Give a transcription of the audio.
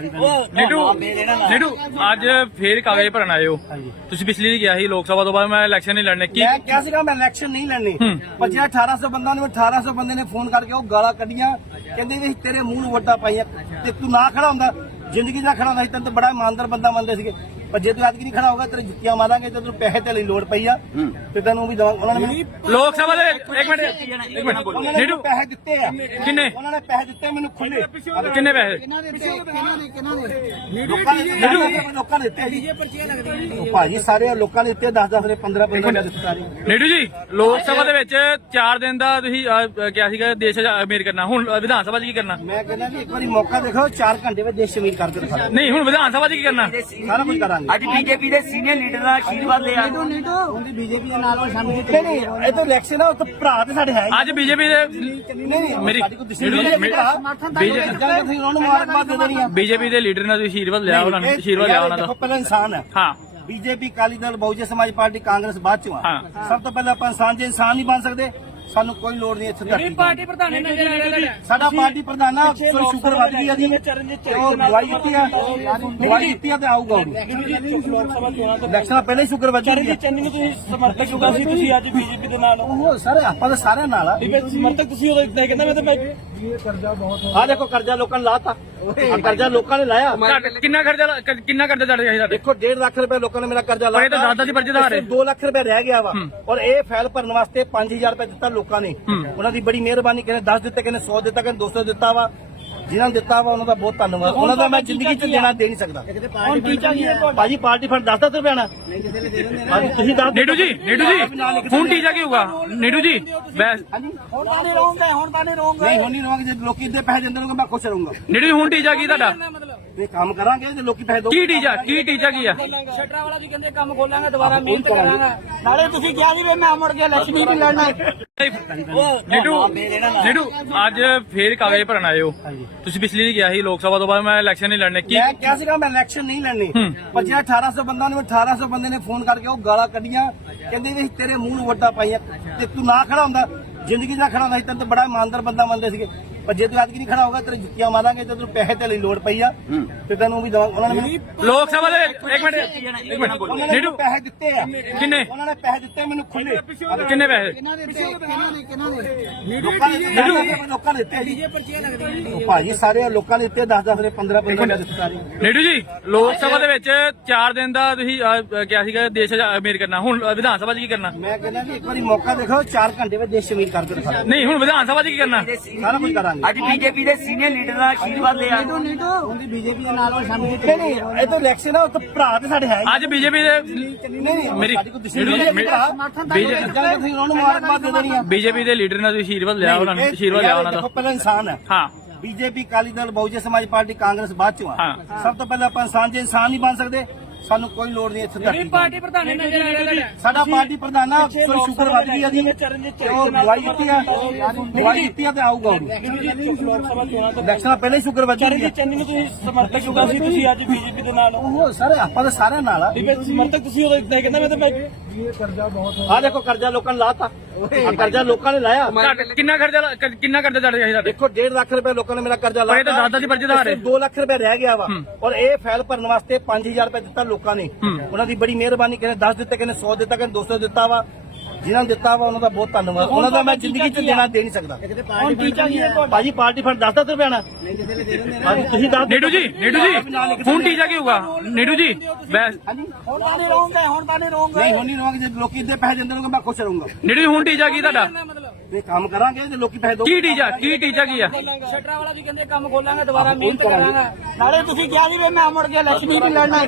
ਨੀਟੂ ਨੀਟੂ ਅੱਜ ਫੇਰ ਕਾਗਜ਼ ਭਰਨ ਆਏ ਹੋ। ਤੁਸੀਂ ਪਿਛਲੀ ਗਿਆ ਸੀ ਲੋਕ ਸਭਾ ਤੋਂ ਬਾਅਦ ਮੈਂ ਇਲੈਕਸ਼ਨ ਨਹੀਂ ਲੜਨੇ। ਕੀ ਮੈਂ ਕਿਹਾ ਸੀਗਾ ਮੈਂ ਇਲੈਕਸ਼ਨ ਨਹੀਂ ਲੜਨੀ। ਪਰ ਜਿਹੜਾ 1800 ਬੰਦਾ ਨੇ 1800 ਬੰਦੇ ਨੇ ਫੋਨ ਕਰਕੇ ਉਹ ਗਾਲਾਂ ਕੱਢੀਆਂ। ਕਹਿੰਦੇ ਵੀ ਤੇਰੇ ਮੂੰਹ ਨੂੰ ਵੱਟਾਂ ਪਾਈਆਂ। ਤੇ ਤੂੰ ਨਾ ਖੜਾ ਹੁੰਦਾ। ਜ਼ਿੰਦਗੀ ਦਾ ਖੜਾ ਹੁੰਦਾ। ਸੀ ਤੈਨੂੰ ਤਾਂ ਬੜਾ ਇਮਾਨਦਾਰ ਬੰਦਾ ਮੰਨਦੇ ਸੀਗੇ। ਜੇ ਤੂੰ ਐਤਕੀ ਨਹੀਂ ਖੜਾ ਹੋਗਾ ਤੇਰੇ ਜੁੱਤੀਆਂ ਮਾਰਾਂਗੇ ਤੇ ਤੈਨੂੰ ਪੈਸੇ ਤੇ ਲਈ ਲੋੜ ਪਈ ਆ। ਤੇ ਤੈਨੂੰ ਵੀ ਦਵਾਂ ਉਹਨਾਂ ਨੇ ਮੈਨੂੰ ਲੋਕ ਸਭਾ ਦੇ ਵਿੱਚ ਇੱਕ ਮਿੰਟ ਇੱਕ ਮਿੰਟ ਉਹਨਾਂ ਨੇ ਨੀਟੂ ਮੈਨੂੰ ਪੈਸੇ ਦਿੱਤੇ ਆ। ਕਿੰਨੇ? ਉਹਨਾਂ ਨੇ ਪੈਸੇ ਦਿੱਤੇ ਮੈਨੂੰ ਖੁੱਲੇ। ਕਿੰਨੇ ਪੈਸੇ? ਲੋਕਾਂ ਨੇ ਦਿੱਤੇ ਲੋਕਾਂ ਨੇ ਦਿੱਤੇ ਜੀ। ਉਹ ਭਾਜੀ ਸਾਰੇ ਲੋਕਾਂ ਨੇ ਦਿੱਤੇ 10 10 ਨੇ 15 15 ਦਿੱਤੇ ਸਾਰੇ। ਨੀਟੂ ਜੀ ਲੋਕ ਸਭਾ ਦੇ ਵਿੱਚ 4 ਦਿਨ ਦਾ ਤੁਸੀਂ ਅਹ, ਕਿਹਾ ਸੀਗਾ ਦੇਸ਼ ਅਮੀਰ ਕਰਨਾ। ਹੁਣ ਅਹ, ਵਿਧਾਨ ਸਭਾ 'ਚ ਕੀ ਕਰਨਾ? ਮੈਂ ਕਹਿੰਦਾ ਵੀ ਇੱਕ ਵਾਰੀ ਮੌਕਾ ਦੇਖੋ 4 ਘੰਟੇ ਵਿੱਚ ਦੇਸ਼ ਸ਼ਮੀਰ ਕਰਕੇ ਦਿਖਾ ਨਹੀਂ ਹੁਣ ਵਿਧਾਨ ਸਭਾ 'ਚ ਕੀ ਕਰਨਾ? ਸਾਰਾ ਕੁਝ ਕਰਾਂਗੇ। ਅੱਜ ਬੀਜੇਪੀ ਦੇ ਸੀਨੀਅਰ ਲੀਡਰ ਦਾ ਆਸ਼ੀਰਵਾਦ ਲਿਆ। ਉਹਦੀ ਬੀਜੇਪੀ ਦੇ ਨਾਲ ਸਾਨੂੰ ਨਹੀਂ ਨਹੀਂ ਇਹ ਤਾਂ ਇਲੈਕਸ਼ਨ ਆ ਉਹ ਤਾਂ ਭਰਾ ਤੇ ਸਾਡੇ ਹੈ ਹੀ। ਅੱਜ ਬੀਜੇਪੀ ਦੇ ਮੇਰੀ- ਬੀਜੇਪੀ ਦੇ ਲੀਡਰ ਨੇ ਆਸ਼ੀਰਵਾਦ ਲਿਆ ਉਹਨਾਂ ਨੂੰ ਆਸ਼ੀਰਵਾਦ ਲਿਆ ਉਹਨਾਂ ਦਾ। ਪਹਿਲਾਂ ਇਨਸਾਨ ਹੈ। ਹਾਂ। ਬੀਜੇਪੀ ਕਾਲੀ ਦਲ ਬਹੁਜਨ ਸਮਾਜ ਪਾਰਟੀ ਕਾਂਗਰਸ ਬਾਅਦ ਚੋਂ ਆ। ਹਾਂ। ਸਭ ਤੋਂ ਪਹਿਲਾਂ ਆਪਾਂ ਇਨਸਾਨ ਜੇ ਇਨਸਾਨ ਨਹੀਂ ਬਣ ਸਕਦੇ ਸਾਨੂੰ ਕੋਈ ਲੋੜ ਨਹੀਂ ਇੱਥੇ ਧਰਤੀ ਪਾਰਟੀ ਪ੍ਰਧਾਨ ਨਜ਼ਰ ਆ ਰਿਹਾ ਸਾਡਾ ਪਾਰਟੀ ਪ੍ਰਧਾਨ ਆ ਕੋਈ ਸ਼ੁਕਰ ਵੱਧ ਗਈ ਆ ਜੀ। ਉਹ ਦਵਾਈ ਦਿੱਤੀ ਆ। ਦਵਾਈ ਦਿੱਤੀ ਆ। ਤੇ ਆਊਗਾ ਉਹ। ਇਲੈਕਸ਼ਨ ਪਹਿਲਾਂ ਹੀ ਸ਼ੁਕਰ ਵੱਧ ਗਈ ਚੰਨੀ ਨੂੰ ਤੁਸੀਂ ਸਮਰਥਕ ਕਿਉਂ ਸੀ ਤੁਸੀਂ ਅੱਜ ਬੀਜੇਪੀ ਦੇ ਨਾਲ। ਹੋ ਉਹ ਸਾਰੇ ਆਪਾਂ ਤਾਂ ਸਾਰਿਆਂ ਨਾਲ ਆ। ਸਮਰਥਕ ਤੁਸੀਂ ਉਦੋਂ ਇਦਾਂ ਕਹਿੰਦਾ ਮੈਂ ਤਾਂ ਮੈਂ ਆ ਦੇਖੋ ਕਰਜ਼ਾ ਲੋਕਾਂ ਨੇ ਲਾਤਾ। ਆਹ ਕਰਜ਼ਾ ਲੋਕਾਂ ਨੇ ਲਾਇਆ। ਘੱਟ- ਕਿੰਨਾ ਖਰਚਾ ਲਾ- ਕ- ਕਿੰਨਾ ਕਰਜ਼ਾ ਚੜ ਗਿਆ ਸੀ ਦੇਖੋ 1.5 ਲੱਖ ਰੁਪਏ ਲੋਕਾਂ ਨੇ ਮੇਰਾ ਕਰਜ਼ਾ ਪਰ ਇਹ ਤਾਂ ਦਾਦਾ ਦੀ ਪਰਚੇਦਾਰ ਹੈ। 2 ਲੱਖ ਰੁਪਏ ਰਹਿ ਗਿਆ ਵਾ। ਔਰ ਇਹ ਫਾਈਲ ਭਰਨ ਵਾਸਤੇ 5000 ਰੁਪਏ ਦਿੱਤਾ ਲੋਕਾਂ ਨੇ। ਉਹਨਾਂ ਦੀ ਬੜੀ ਮਿਹਰਬਾਨੀ ਕਹਿੰਦੇ 10 ਦਿੱਤੇ ਕਹਿੰਦੇ 100 ਦਿੱਤਾ ਕਹਿੰਦੇ 200 ਦਿੱਤਾ ਵਾ। ਜਿਨ੍ਹਾਂ ਨੇ ਦਿੱਤਾ ਵਾ ਉਹਨਾਂ ਦਾ ਬਹੁਤ ਧੰਨਵਾਦ। ਉਹਨਾਂ ਦਾ ਮੈਂ ਜ਼ਿੰਦਗੀ 'ਚ ਦੇਣਾ ਦੇ ਨਹੀਂ ਸਕਦਾ। ਹੁਣ ਟੀਚਾ ਕੀ ਹੈ ਭਾਜੀ ਪਾਰਟੀ ਫੰਡ 10 10 ਰੁਪਏ ਨਾ ਤੁਸੀਂ ਦੱਸ ਨੀਟੂ ਜੀ ਨੀਟੂ ਜੀ ਹੁਣ ਟੀਚਾ ਕੀ ਹੋਊਗਾ? ਨੀਟੂ ਜੀ ਬੈਸ ਹੁਣ ਤਾਂ ਨਹੀਂ ਰਹੂੰਗਾ ਹੁਣ ਤਾਂ ਨਹੀਂ ਰਹੂੰਗਾ। ਨਹੀਂ ਹੋਣੀ ਰਵਾਂਗੇ ਜੇ ਲੋਕੀ ਦੇ ਪੈਸੇ ਦਿੰਦੇ ਰਹੋਗੇ ਮੈਂ ਖੁਸ਼ ਰਹੂੰਗਾ। ਨੀਟੂ ਜੀ ਹੁਣ ਟੀਚਾ ਕੀ ਤੁਹਾਡਾ? ਇਹ ਕੰਮ ਕਰਾਂਗੇ ਜੇ ਲੋਕੀ ਪੈਸੇ ਦੋ ਕੀ ਟੀਚਾ ਕੀ ਟੀਚਾ ਕੀ ਆ? ਸ਼ਟਰਾਂ ਵਾਲਾ ਜੀ ਕਹਿੰਦੇ ਕੰਮ ਖੋਲਾਂਗੇ ਦੁਬਾਰਾ ਮਿਹਨਤ ਕਰਾਂਗੇ ਨਾਲੇ ਤੁਸੀਂ ਕਿਹਾ ਸੀ ਵੀ ਮੈਂ ਮੁੜ ਕੇ ਹੀ। ਨਹੀਂ ਲੜਨਾ ਨੀਟੂ ਨੀਟੂ ਅੱਜ ਫੇਰ ਕਾਗਜ਼ ਭਰਨ ਆਏ ਹੋ। ਤੁਸੀਂ ਪਿਛਲੀ ਵਾਰੀ ਗਿਆ ਸੀ ਲੋਕ ਸਭਾ ਤੋਂ ਬਾਅਦ ਮੈਂ ਇਲੈਕਸ਼ਨ ਨਹੀਂ ਲੜਨੇ। ਕੀ ਮੈਂ ਕਿਹਾ ਸੀਗਾ ਮੈਂ ਇਲੈਕਸ਼ਨ ਨਹੀਂ ਲੜਨੀ। ਪਰ ਜਿਹੜਾ 1800 ਬੰਦਾ ਨੇ 1800 ਬੰਦੇ ਨੇ ਫੋਨ ਕਰਕੇ ਉਹ ਗਾਲਾਂ ਕੱਢੀਆਂ। ਕਹਿੰਦੇ ਵੀ ਤੇਰੇ ਮੂੰਹ ਨੂੰ ਵੱਟਾਂ ਪਾਈਆਂ। ਤੇ ਤੂੰ ਨਾ ਖੜਾ ਹੁੰਦਾ ਜ਼ਿੰਦਗੀ ਦਾ ਖੜਾ ਹੁੰਦਾ ਸੀ ਤੈਨੂੰ ਤਾਂ ਬੜਾ ਇਮਾਨਦਾਰ ਬੰਦਾ ਮੰਨਦੇ ਸੀਗੇ। ਪਰ ਜੇ ਤੂੰ ਐਤਕੀ ਨਹੀਂ ਖੜਾ ਹੋਗਾ ਤੇਰੇ ਜੁੱਤੀਆਂ ਮਾਰਾਂਗੇ ਤੇ ਤੈਨੂੰ ਪੈਸੇ ਤੇ ਲਈ ਲੋੜ ਪਈ ਆ। ਤੇ ਤੈਨੂੰ ਵੀ ਦਵਾਂ ਉਹਨਾਂ ਨੇ ਮੈਨੂੰ ਲੋਕ ਸਭਾ ਦੇ ਵਿੱਚ ਇੱਕ ਮਿੰਟ ਇੱਕ ਮਿੰਟ ਉਹਨਾਂ ਨੇ ਨੀਟੂ ਮੈਨੂੰ ਪੈਸੇ ਦਿੱਤੇ ਆ। ਕਿੰਨੇ? ਉਹਨਾਂ ਨੇ ਪੈਸੇ ਦਿੱਤੇ ਮੈਨੂੰ ਖੁੱਲੇ ਕਿੰਨੇ ਪੈਸੇ? ਲੋਕਾਂ ਨੇ ਦਿੱਤੇ ਲੋਕਾਂ ਨੇ ਦਿੱਤੇ ਜੀ। ਉਹ ਭਾਜੀ ਸਾਰੇ ਲੋਕਾਂ ਨੇ ਦਿੱਤੇ 10 10 ਨੇ 15 15 ਦਿੱਤੇ ਸਾਰੇ ਨੀਟੂ ਜੀ ਲੋਕ ਸਭਾ ਦੇ ਵਿੱਚ 4 ਦਿਨ ਦਾ ਤੁਸੀਂ ਕਿਹਾ ਸੀਗਾ ਦੇਸ਼ ਅਮੀਰ ਕਰਨਾ। ਹੁਣ ਵਿਧਾਨ ਸਭਾ 'ਚ ਕੀ ਕਰਨਾ? ਮੈਂ ਕਹਿੰਦਾ ਵੀ ਇੱਕ ਵਾਰੀ ਮੌਕਾ ਦੇਖੋ 4 ਘੰਟੇ ਵਿੱਚ ਦੇਸ਼ ਸ਼ਮੀਰ ਕਰਕੇ ਦਿਖਾ ਨਹੀਂ ਹੁਣ ਵਿਧਾਨ ਸਭਾ 'ਚ ਕੀ ਕਰਨਾ? ਸਾਰਾ ਕੁਝ ਕਰਾਂਗੇ। ਅੱਜ ਬੀਜੇਪੀ ਦੇ ਸੀਨੀਅਰ ਲੀਡਰ ਦਾ ਆਸ਼ੀਰਵਾਦ ਲਿਆ। ਉਹਦੀ ਬੀਜੇਪੀ ਦੇ ਨਾਲ ਸਾਨੂੰ ਨਹੀਂ ਨਹੀਂ ਇਹ ਤਾਂ ਇਲੈਕਸ਼ਨ ਆ ਉਹ ਤਾਂ ਭਰਾ ਤੇ ਸਾਡੇ ਹੈ ਹੀ। ਅੱਜ ਬੀਜੇਪੀ ਦੇ ਨਹੀਂ ਨਹੀਂ ਮੇਰੀ- ਸਾਡੀ ਕੋਈ ਦੁਸ਼ਮਣੀ ਨਹੀਂ ਮੇਰੀ- ਬੀਜੇ- ਤੁਸੀਂ ਉਹਨਾਂ ਨੂੰ ਮੁਬਾਰਕਬਾਦ ਦੇ ਦੇਣੀ ਆ। ਬੀਜੇਪੀ ਦੇ ਲੀਡਰ ਨੇ ਤੁਸੀਂ ਆਸ਼ੀਰਵਾਦ ਲਿਆ ਉਹਨਾਂ ਨੂੰ ਆਸ਼ੀਰਵਾਦ ਲਿਆ ਉਹਨਾਂ ਦੇਖੋ ਦਾ ਪਹਿਲਾਂ ਇਨਸਾਨ ਹੈ। ਹਾਂ। ਬੀਜੇਪੀ ਕਾਲੀ ਦਲ ਬਹੁਜਨ ਸਮਾਜ ਪਾਰਟੀ ਕਾਂਗਰਸ ਬਾਅਦ ਚੋਂ ਆ। ਹਾਂ। ਸਭ ਤੋਂ ਪਹਿਲਾਂ ਆਪਾਂ ਇਨਸਾਨ ਜੇ ਇਨਸਾਨ ਨਹੀਂ ਬਣ ਸਕਦੇ ਸਾਨੂੰ ਕੋਈ ਲੋੜ ਨਹੀਂ ਇੱਥੇ ਧਰਤੀ ਪਾਰਟੀ ਪ੍ਰਧਾਨ ਨਜ਼ਰ ਆ ਰਿਹਾ ਸਾਡਾ ਪਾਰਟੀ ਪ੍ਰਧਾਨ ਆ ਕੋਈ ਸ਼ੁਕਰ ਵੱਧ ਗਈ ਆ ਜੀ। ਤੇ ਉਹ ਦਵਾਈ ਦਿੱਤੀ ਆ। ਦਵਾਈ ਦਿੱਤੀ ਆ ਤੇ ਆਊਗਾ ਉਹ। ਲੋਕ ਸਭਾ ਚੋਣਾਂ ਤੋਂ ਇਲੈਕਸ਼ਨ ਪਹਿਲਾਂ ਹੀ ਸ਼ੁਕਰ ਵੱਧ ਗਈ ਚੰਨੀ ਨੂੰ ਤੁਸੀਂ ਸਮਰਥਕ ਕਿਉਂ ਸੀ ਤੁਸੀਂ ਅੱਜ ਬੀਜੇਪੀ ਦੇ ਨਾਲ। ਹੋ ਉਹ ਸਾਰੇ ਆਪਾਂ ਤਾਂ ਸਾਰਿਆਂ ਨਾਲ ਆ। ਸਮਰਥਕ ਤੁਸੀਂ ਇਦਾਂ ਕਹਿੰਦਾ ਮੈਂ ਤਾਂ ਮੈਂ ਆ ਦੇਖੋ ਕਰਜ਼ਾ ਲੋਕਾਂ ਨੇ ਲਾਤਾ। ਕਰਜ਼ਾ ਲੋਕਾਂ ਨੇ ਲਾਇਆ। ਘੱਟ- ਕਿੰਨਾ ਖਰਚਾ ਲਾ- ਕ- ਕਿੰਨਾ ਕਰਜ਼ਾ ਤੁਹਾਡੇ ਦੇਖੋ 1.5 ਲੱਖ ਰੁਪਏ ਲੋਕਾਂ ਨੇ ਮੇਰਾ ਕਰਜ਼ਾ ਪਰ ਇਹ ਤਾਂ ਲਾਤਾ ਦਾਦਾ ਦੀ ਪਰਚੇਦਾਰ ਹੈ। 2 ਲੱਖ ਰੁਪਏ ਰਹਿ ਗਿਆ ਵਾ। ਔਰ ਇਹ ਫਾਈਲ ਭਰਨ ਵਾਸਤੇ 5000 ਰੁਪਏ ਦਿੱਤਾ ਲੋਕਾਂ ਨੇ। ਉਹਨਾਂ ਦੀ ਬੜੀ ਮਿਹਰਬਾਨੀ ਕਹਿੰਦੇ 10 ਦਿੱਤੇ ਕਹਿੰਦੇ 100 ਦਿੱਤਾ ਕਹਿੰਦੇ 200 ਦਿੱਤਾ ਵਾ। ਜਿਨ੍ਹਾਂ ਨੇ ਦਿੱਤਾ ਵਾ ਉਹਨਾਂ ਦਾ ਬਹੁਤ ਧੰਨਵਾਦ। ਉਹਨਾਂ ਦਾ ਮੈਂ ਜ਼ਿੰਦਗੀ 'ਚ ਦੇਣਾ ਦੇ ਨਹੀਂ ਸਕਦਾ। ਹੁਣ ਟੀਚਾ ਕੀ ਹੈ ਭਾਜੀ ਪਾਰਟੀ ਫੰਡ 10 10 ਰੁਪਏ ਨਾ ਤੁਸੀਂ ਦੱਸ ਨੀਟੂ ਜੀ ਨੀਟੂ ਜੀ ਹੁਣ ਟੀਚਾ ਕੀ ਹੋਊਗਾ? ਨੀਟੂ ਜੀ ਬੈਸ ਹੁਣ ਤਾਂ ਨਹੀਂ ਰਹੂੰਗਾ ਹੁਣ ਤਾਂ ਨਹੀਂ ਰਹੂੰਗਾ ਨਹੀਂ ਹੋਣੀ ਰਵਾਂਗੇ ਜੇ ਲੋਕੀ ਦੇ ਪੈਸੇ ਦਿੰਦੇ ਰਹੋਗੇ ਮੈਂ ਖੁਸ਼ ਰਹੂੰਗਾ। ਜੀ ਹੁਣ ਟੀਚਾ ਕੀ ਤੁਹਾਡਾ? ਇਹ ਕੰਮ ਕਰਾਂਗੇ ਜੇ ਲੋਕੀ ਪੈਸੇ ਦੋ ਕੀ ਟੀਚਾ ਕੀ ਟੀਚਾ ਕੀ ਆ? ਸ਼ਟਰਾਂ ਵਾਲਾ ਜੀ ਕਹਿੰਦੇ ਕੰਮ ਖੋਲਾਂਗੇ ਦੁਬਾਰਾ ਮਿਹਨਤ ਕਰਾਂਗੇ। ਨਾਲੇ ਤੁਸੀਂ ਕਿਹਾ ਸੀ ਵੀ ਮੈਂ ਮੁੜ ਕੇ ਇਲੈਕਸ਼ਨ ਹੀ ਨਹੀਂ ਲੜਨਾ